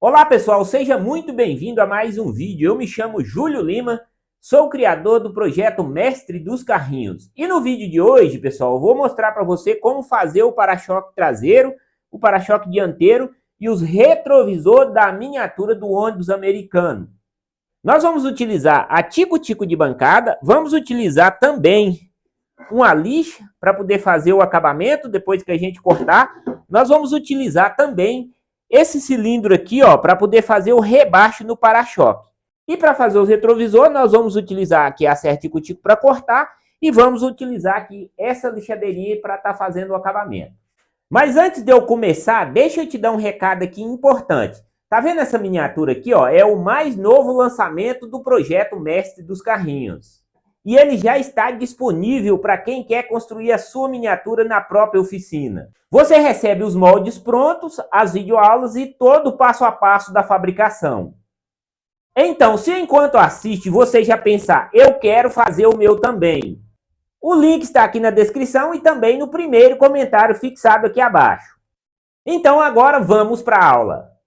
Olá pessoal, seja muito bem-vindo a mais um vídeo. Eu me chamo Júlio Lima, sou o criador do projeto Mestre dos Carrinhos. E no vídeo de hoje, pessoal, eu vou mostrar para você como fazer o para-choque traseiro, o para-choque dianteiro e os retrovisores da miniatura do ônibus americano. Nós vamos utilizar a tico-tico de bancada, vamos utilizar também uma lixa para poder fazer o acabamento depois que a gente cortar. Nós vamos utilizar também esse cilindro aqui, ó, para poder fazer o rebaixo no para-choque. E para fazer os retrovisores, nós vamos utilizar aqui a serra tico-tico para cortar e vamos utilizar aqui essa lixadeirinha para estar fazendo o acabamento. Mas antes de eu começar, deixa eu te dar um recado aqui importante. Tá vendo essa miniatura aqui, ó? É o mais novo lançamento do projeto Mestre dos Carrinhos. E ele já está disponível para quem quer construir a sua miniatura na própria oficina. Você recebe os moldes prontos, as videoaulas e todo o passo a passo da fabricação. Então, se enquanto assiste você já pensar, eu quero fazer o meu também, o link está aqui na descrição e também no primeiro comentário fixado aqui abaixo. Então agora vamos para a aula.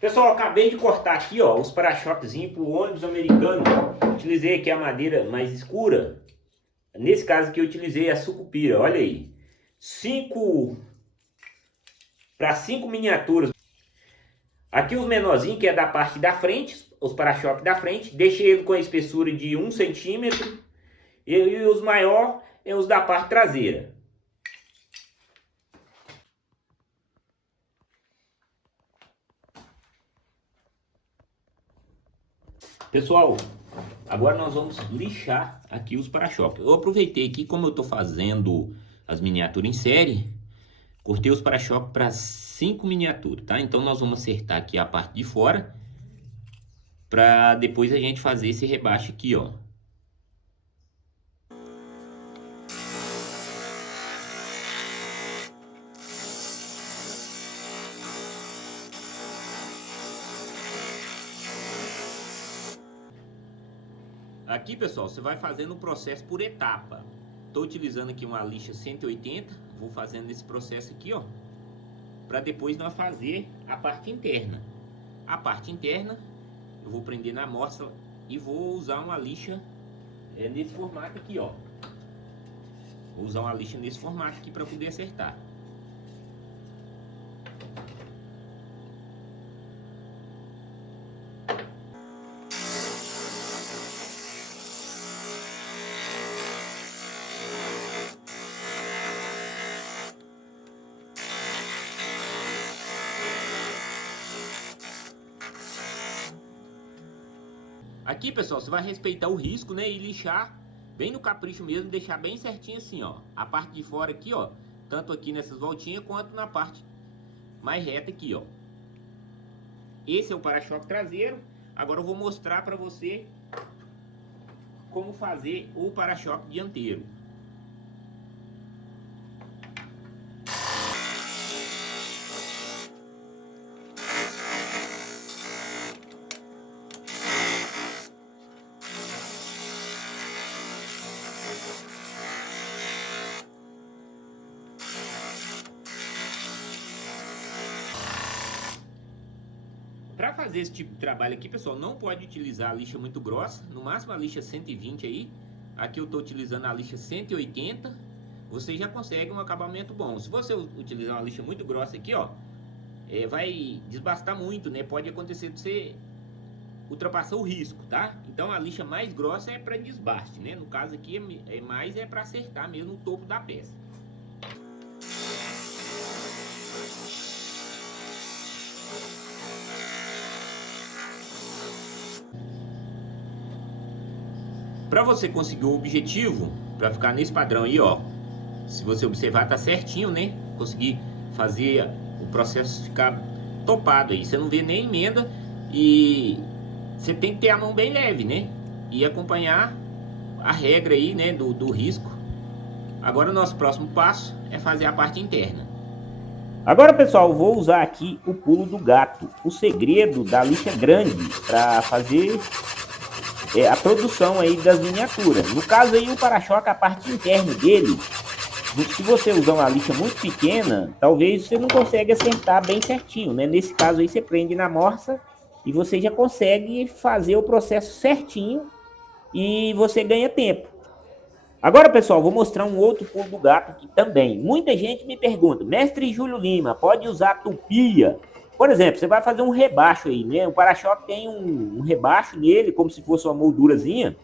Pessoal, acabei de cortar aqui, ó, os para-choquezinhos para o ônibus americano. Utilizei aqui a madeira mais escura. Nesse caso aqui eu utilizei a sucupira, olha aí. 5 para 5 miniaturas. Aqui os menorzinhos, que é da parte da frente, os para-choques da frente. Deixei ele com a espessura de 1 centímetro. E os maiores é os da parte traseira. Pessoal, agora nós vamos lixar aqui os para-choques. Eu aproveitei aqui, como eu estou fazendo as miniaturas em série, cortei os para-choques para 5 miniaturas, tá? Então nós vamos acertar aqui a parte de fora, para depois a gente fazer esse rebaixo aqui, ó. Aqui, pessoal, você vai fazendo o processo por etapa. Estou utilizando aqui uma lixa 180, vou fazendo esse processo aqui, ó, para depois nós fazer a parte interna. A parte interna eu vou prender na amostra e vou usar uma lixa nesse formato aqui, ó. Vou usar uma lixa nesse formato aqui para poder acertar. Aqui, pessoal, você vai respeitar o risco, né, e lixar bem no capricho mesmo, deixar bem certinho assim, ó. A parte de fora aqui, ó, tanto aqui nessas voltinhas quanto na parte mais reta aqui, ó. Esse é o para-choque traseiro. Agora eu vou mostrar para você como fazer o para-choque dianteiro. Para fazer esse tipo de trabalho aqui, pessoal, não pode utilizar a lixa muito grossa, no máximo a lixa 120 aí. Aqui eu estou utilizando a lixa 180, você já consegue um acabamento bom. Se você utilizar uma lixa muito grossa aqui, ó, vai desbastar muito, né? Pode acontecer de você ultrapassar o risco, tá? Então a lixa mais grossa é para desbaste, né? No caso aqui é para acertar mesmo o topo da peça. Para você conseguir o objetivo, para ficar nesse padrão aí, ó, se você observar, tá certinho, né? Conseguir fazer o processo ficar topado aí. Você não vê nem emenda e você tem que ter a mão bem leve, né? E acompanhar a regra aí, né, do risco. Agora o nosso próximo passo é fazer a parte interna. Agora, pessoal, vou usar aqui o pulo do gato, o segredo da lixa grande para fazer a produção aí das miniaturas. No caso aí o para-choque, a parte interna dele, se você usar uma lixa muito pequena, talvez você não consiga acertar bem certinho, né? Nesse caso aí você prende na morsa e você já consegue fazer o processo certinho e você ganha tempo. Agora, pessoal, vou mostrar um outro pulo do gato aqui também. Muita gente me pergunta, mestre Júlio Lima, pode usar tupia? Por exemplo, você vai fazer um rebaixo aí, né? O para-choque tem um rebaixo nele, como se fosse uma moldurazinha.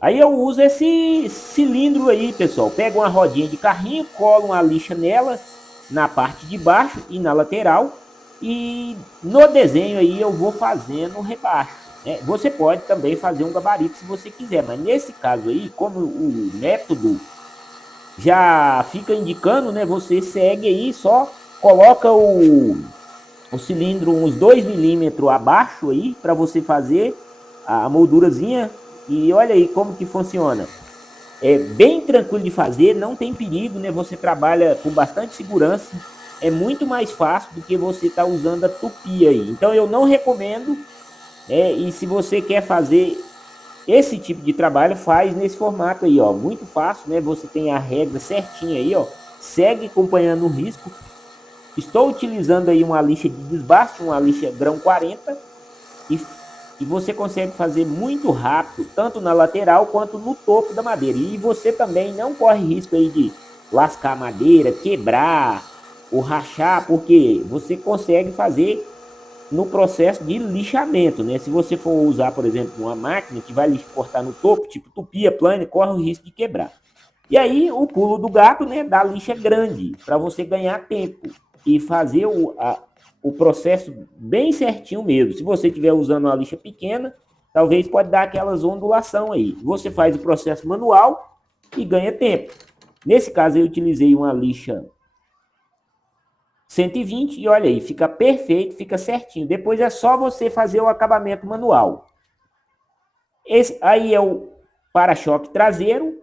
Aí eu uso esse cilindro aí, pessoal. Pego uma rodinha de carrinho, colo uma lixa nela, na parte de baixo e na lateral. E no desenho aí eu vou fazendo o rebaixo, né? Você pode também fazer um gabarito se você quiser, mas nesse caso aí, como o método já fica indicando, né? Você segue aí, só coloca o cilindro uns 2 milímetros abaixo aí, para você fazer a moldurazinha. E olha aí como que funciona. É bem tranquilo de fazer, não tem perigo, né? Você trabalha com bastante segurança. É muito mais fácil do que você tá usando a tupia aí. Então eu não recomendo. E se você quer fazer esse tipo de trabalho, faz nesse formato aí, ó. Muito fácil, né? Você tem a regra certinha aí, ó. Segue acompanhando o risco. Estou utilizando aí uma lixa de desbaste, uma lixa grão 40, e você consegue fazer muito rápido, tanto na lateral quanto no topo da madeira. E você também não corre risco aí de lascar a madeira, quebrar ou rachar, porque você consegue fazer no processo de lixamento, né? Se você for usar, por exemplo, uma máquina que vai cortar no topo, tipo tupia, plane, corre o risco de quebrar. E aí o pulo do gato, né, da lixa grande, para você ganhar tempo e fazer o processo bem certinho mesmo. Se você estiver usando uma lixa pequena, talvez pode dar aquelas ondulação aí. Você faz o processo manual e ganha tempo. Nesse caso eu utilizei uma lixa 120 e olha aí, fica perfeito, fica certinho. Depois é só você fazer o acabamento manual. Esse aí é o para-choque traseiro.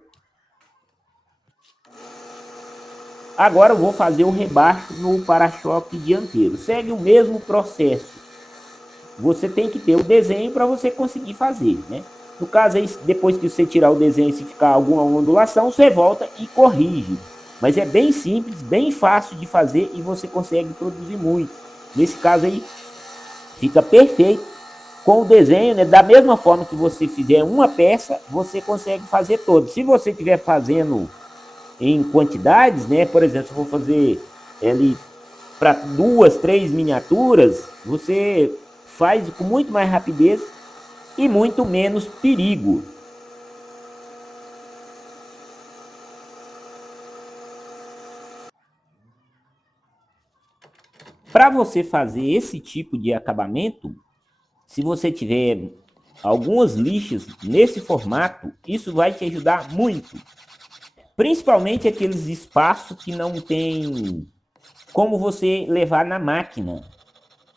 Agora eu vou fazer o rebaixo no para-choque dianteiro. Segue o mesmo processo. Você tem que ter o desenho para você conseguir fazer, né? No caso aí, depois que você tirar o desenho, se ficar alguma ondulação, você volta e corrige. Mas é bem simples, bem fácil de fazer e você consegue produzir muito. Nesse caso aí, fica perfeito com o desenho, né? Da mesma forma que você fizer uma peça, você consegue fazer todo. Se você estiver fazendo em quantidades, né? Por exemplo, se eu for fazer ele para 2, 3 miniaturas, você faz com muito mais rapidez e muito menos perigo. Para você fazer esse tipo de acabamento, se você tiver algumas lixas nesse formato, isso vai te ajudar muito. Principalmente aqueles espaços que não tem como você levar na máquina.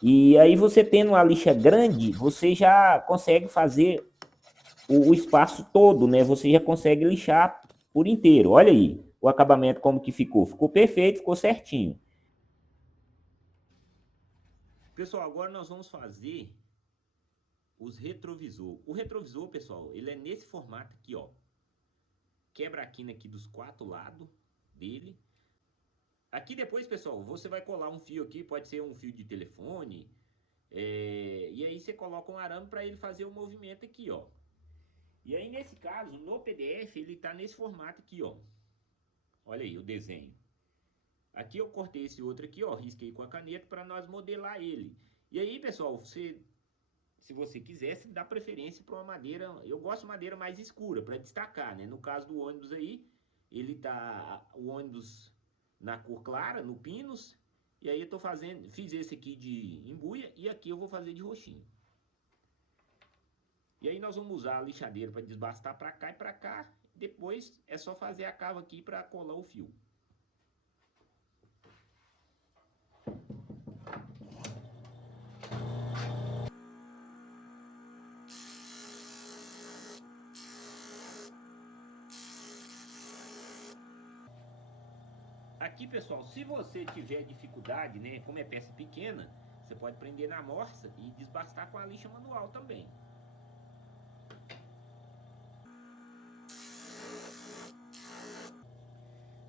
E aí você tendo uma lixa grande, você já consegue fazer o espaço todo, né? Você já consegue lixar por inteiro. Olha aí o acabamento como que ficou. Ficou perfeito, ficou certinho. Pessoal, agora nós vamos fazer os retrovisor. O retrovisor, pessoal, ele é nesse formato aqui, ó. Quebra a quina aqui dos 4 lados dele. Aqui depois, pessoal, você vai colar um fio aqui, pode ser um fio de telefone. E aí você coloca um arame para ele fazer o movimento aqui, ó. E aí nesse caso, no PDF, ele tá nesse formato aqui, ó. Olha aí o desenho. Aqui eu cortei esse outro aqui, ó, risquei com a caneta para nós modelar ele. E aí, pessoal, se você quisesse, dá preferência para uma madeira. Eu gosto de madeira mais escura para destacar, né? No caso do ônibus aí, ele tá o ônibus na cor clara, no pinos. E aí eu tô fazendo, fiz esse aqui de embuia e aqui eu vou fazer de roxinho. E aí nós vamos usar a lixadeira para desbastar para cá e para cá. Depois é só fazer a cava aqui para colar o fio. Aqui, pessoal, se você tiver dificuldade, né, como é peça pequena, você pode prender na morsa e desbastar com a lixa manual também.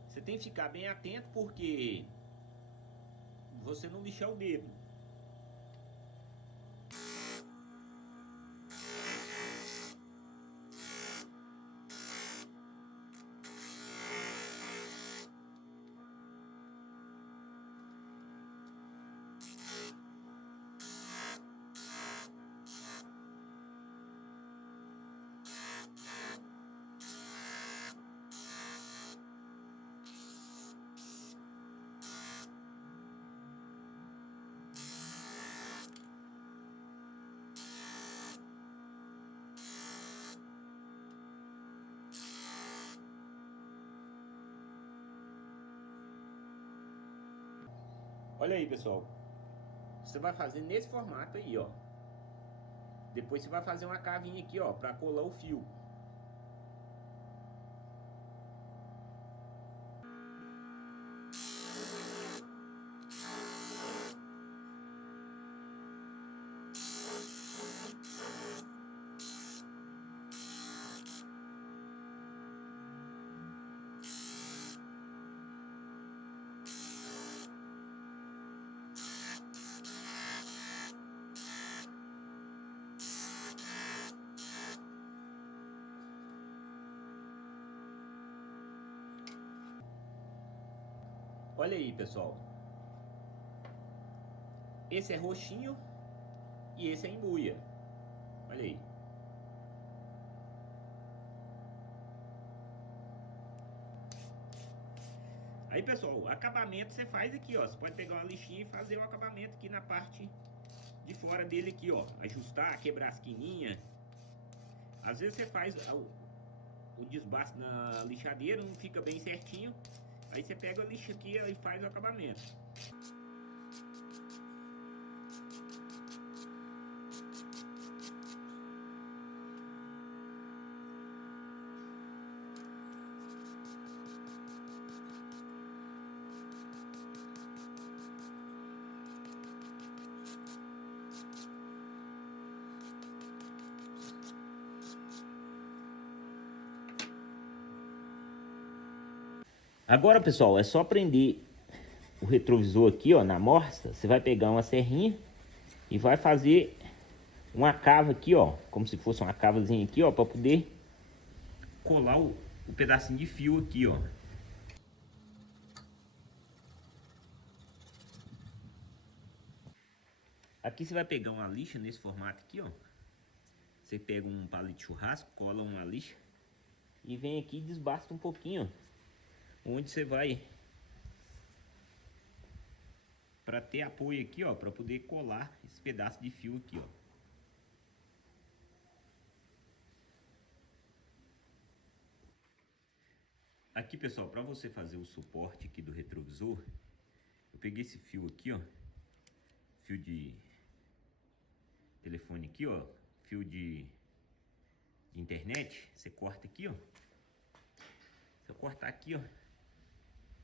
Você tem que ficar bem atento porque você não lixar o dedo. Olha aí, pessoal. Você vai fazer nesse formato aí, ó. Depois você vai fazer uma cavinha aqui, ó, para colar o fio. Olha aí, pessoal. Esse é roxinho e esse é embuia. Olha aí. Aí, pessoal, o acabamento você faz aqui, ó. Você pode pegar uma lixinha e fazer o acabamento aqui na parte de fora dele aqui, ó. Ajustar, quebrar as quininhas. Às vezes você faz o desbaste na lixadeira, não fica bem certinho. Aí você pega a lixa aqui e faz o acabamento. Agora, pessoal, é só prender o retrovisor aqui, ó, na morsa. Você vai pegar uma serrinha e vai fazer uma cava aqui, ó, como se fosse uma cavazinha aqui, ó, para poder colar o pedacinho de fio aqui, ó. Aqui você vai pegar uma lixa nesse formato aqui, ó. Você pega um palito de churrasco, cola uma lixa e vem aqui e desbasta um pouquinho, ó, onde você vai, para ter apoio aqui, ó, para poder colar esse pedaço de fio aqui, ó. Aqui, pessoal, para você fazer o suporte aqui do retrovisor, eu peguei esse fio aqui, ó, fio de telefone aqui, ó, fio de internet. Você corta aqui, ó. Se eu cortar aqui, ó,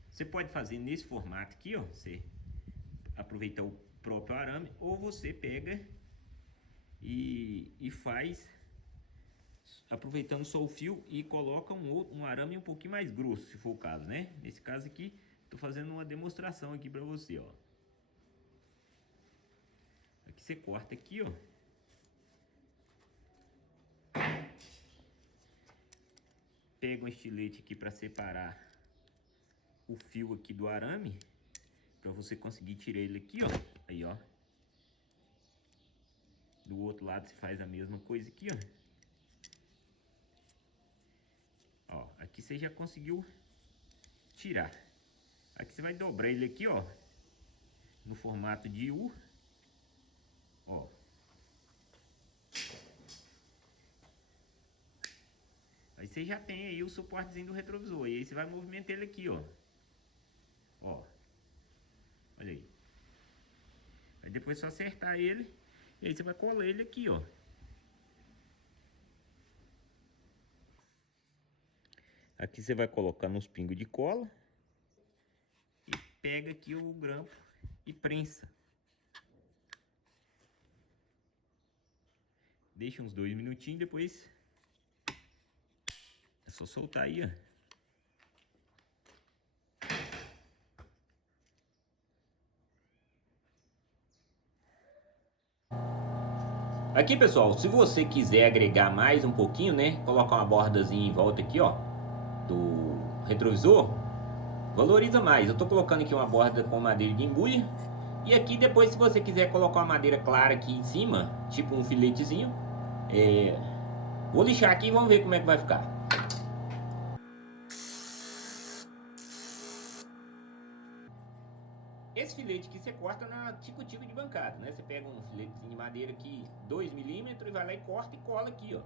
você pode fazer nesse formato aqui, ó, você aproveitar o próprio arame, ou você pega e faz aproveitando só o fio e coloca um arame um pouquinho mais grosso, se for o caso, né? Nesse caso aqui, tô fazendo uma demonstração aqui para você, ó. Aqui você corta aqui, ó. Pega um estilete aqui para separar o fio aqui do arame, para você conseguir tirar ele aqui, ó. Aí, ó. Do outro lado você faz a mesma coisa aqui, ó. Ó, aqui você já conseguiu tirar. Aqui você vai dobrar ele aqui, ó, no formato de U, ó. Aí você já tem aí o suportezinho do retrovisor. E aí você vai movimentar ele aqui, ó. Ó. Olha aí. Aí depois é só acertar ele. E aí você vai colar ele aqui, ó. Aqui você vai colocar nos pingos de cola. E pega aqui o grampo e prensa. Deixa uns 2 minutinhos, depois é só soltar aí, ó. Aqui, pessoal, se você quiser agregar mais um pouquinho, né, colocar uma bordazinha em volta aqui, ó, do retrovisor, valoriza mais. Eu tô colocando aqui uma borda com madeira de embuia. E aqui depois, se você quiser colocar uma madeira clara aqui em cima, tipo um filetezinho, vou lixar aqui e vamos ver como é que vai ficar. Esse filete aqui você corta na tico-tico de bancada, né? Você pega um filetezinho de madeira aqui, 2 milímetros, e vai lá e corta e cola aqui, ó.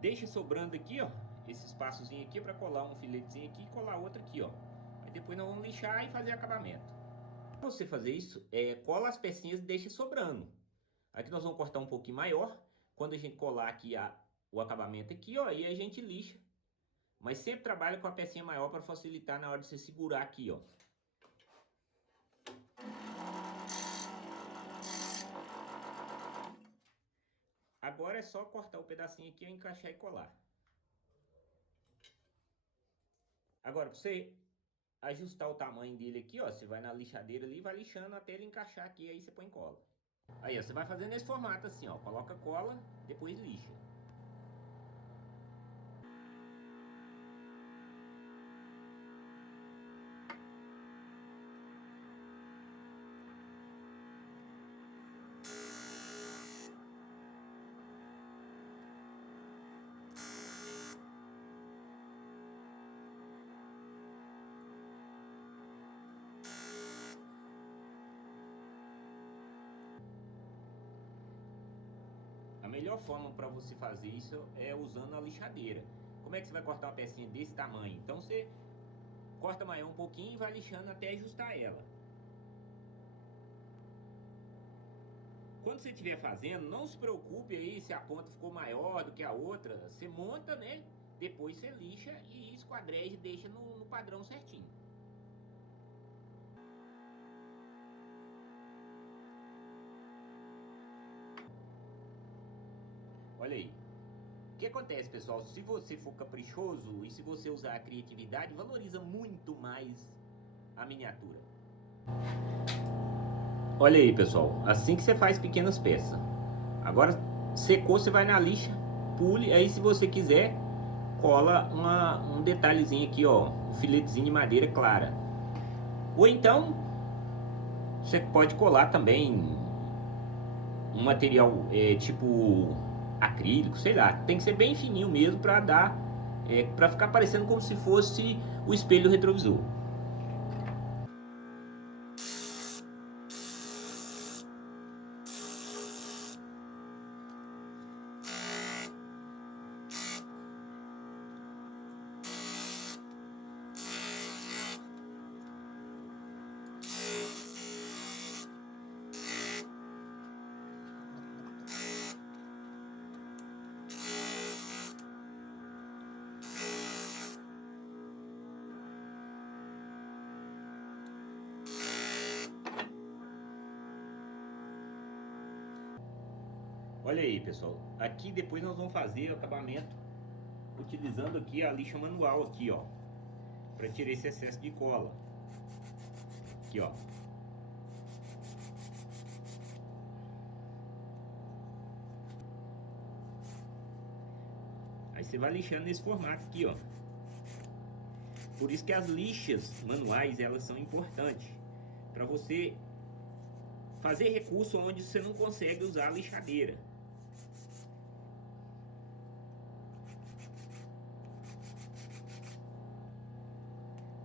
Deixa sobrando aqui, ó, esse espaçozinho aqui para colar um filetezinho aqui e colar outro aqui, ó. Aí depois nós vamos lixar e fazer acabamento. Para você fazer isso, cola as pecinhas e deixa sobrando. Aqui nós vamos cortar um pouquinho maior. Quando a gente colar aqui o acabamento aqui, ó, aí a gente lixa. Mas sempre trabalha com a pecinha maior para facilitar na hora de você segurar aqui, ó. Agora é só cortar o pedacinho aqui, encaixar e colar. Agora, para você ajustar o tamanho dele aqui, ó, você vai na lixadeira ali, vai lixando até ele encaixar aqui, aí você põe cola. Aí, ó, você vai fazendo nesse formato assim, ó, coloca cola, depois lixa. A melhor forma para você fazer isso é usando a lixadeira. Como é que você vai cortar uma pecinha desse tamanho? Então você corta maior um pouquinho e vai lixando até ajustar ela. Quando você estiver fazendo, não se preocupe aí se a ponta ficou maior do que a outra. Você monta, né? Depois você lixa e esquadreja e deixa no padrão certinho. Olha aí. O que acontece, pessoal? Se você for caprichoso e se você usar a criatividade, valoriza muito mais a miniatura. Olha aí, pessoal. Assim que você faz pequenas peças. Agora, secou, você vai na lixa, pule. Aí, se você quiser, cola um detalhezinho aqui, ó. Um filetezinho de madeira clara. Ou então você pode colar também um material tipo acrílico, sei lá. Tem que ser bem fininho mesmo para dar, para ficar parecendo como se fosse o espelho retrovisor. Olha aí, pessoal, aqui depois nós vamos fazer o acabamento utilizando aqui a lixa manual aqui, ó, para tirar esse excesso de cola. Aqui, ó. Aí você vai lixando nesse formato aqui, ó. Por isso que as lixas manuais, elas são importantes para você fazer recurso onde você não consegue usar a lixadeira.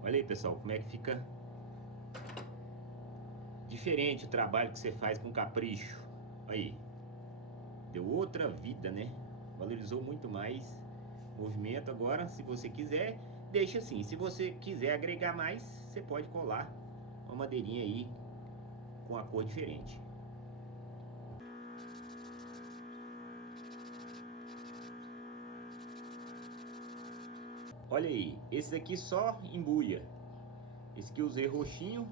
Olha aí, pessoal, como é que fica diferente o trabalho que você faz com capricho. Aí, deu outra vida, né? Valorizou muito mais o movimento. Agora, se você quiser, deixa assim. Se você quiser agregar mais, você pode colar uma madeirinha aí com a cor diferente. Olha aí, esse daqui só embuia. Esse que eu usei roxinho.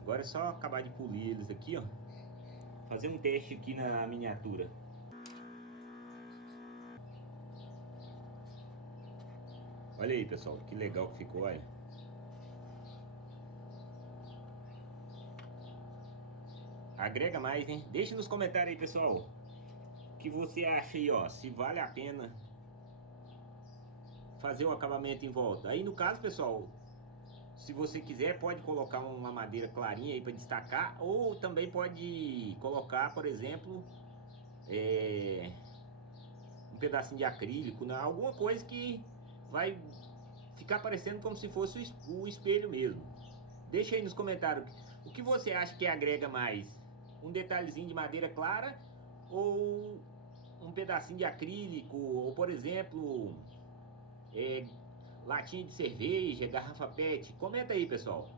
Agora é só acabar de polir eles aqui, ó. Fazer um teste aqui na miniatura. Olha aí, pessoal, que legal que ficou, olha. Agrega mais, hein? Deixa nos comentários aí, pessoal, o que você acha aí, ó, se vale a pena fazer o acabamento em volta. Aí no caso, pessoal, se você quiser, pode colocar uma madeira clarinha aí para destacar, ou também pode colocar, por exemplo, um pedacinho de acrílico, né? Alguma coisa que vai ficar parecendo como se fosse o espelho mesmo. Deixa aí nos comentários o que você acha que agrega mais, um detalhezinho de madeira clara ou um pedacinho de acrílico, ou por exemplo, latinha de cerveja, garrafa PET. Comenta aí, pessoal.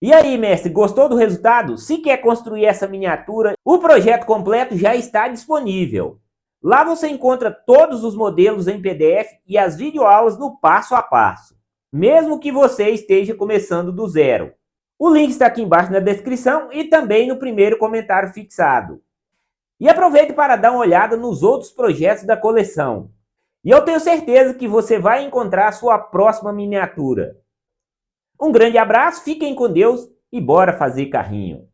E aí, mestre, gostou do resultado? Se quer construir essa miniatura, o projeto completo já está disponível. Lá você encontra todos os modelos em PDF e as videoaulas no passo a passo, mesmo que você esteja começando do zero. O link está aqui embaixo na descrição e também no primeiro comentário fixado. E aproveite para dar uma olhada nos outros projetos da coleção. E eu tenho certeza que você vai encontrar a sua próxima miniatura. Um grande abraço, fiquem com Deus e bora fazer carrinho!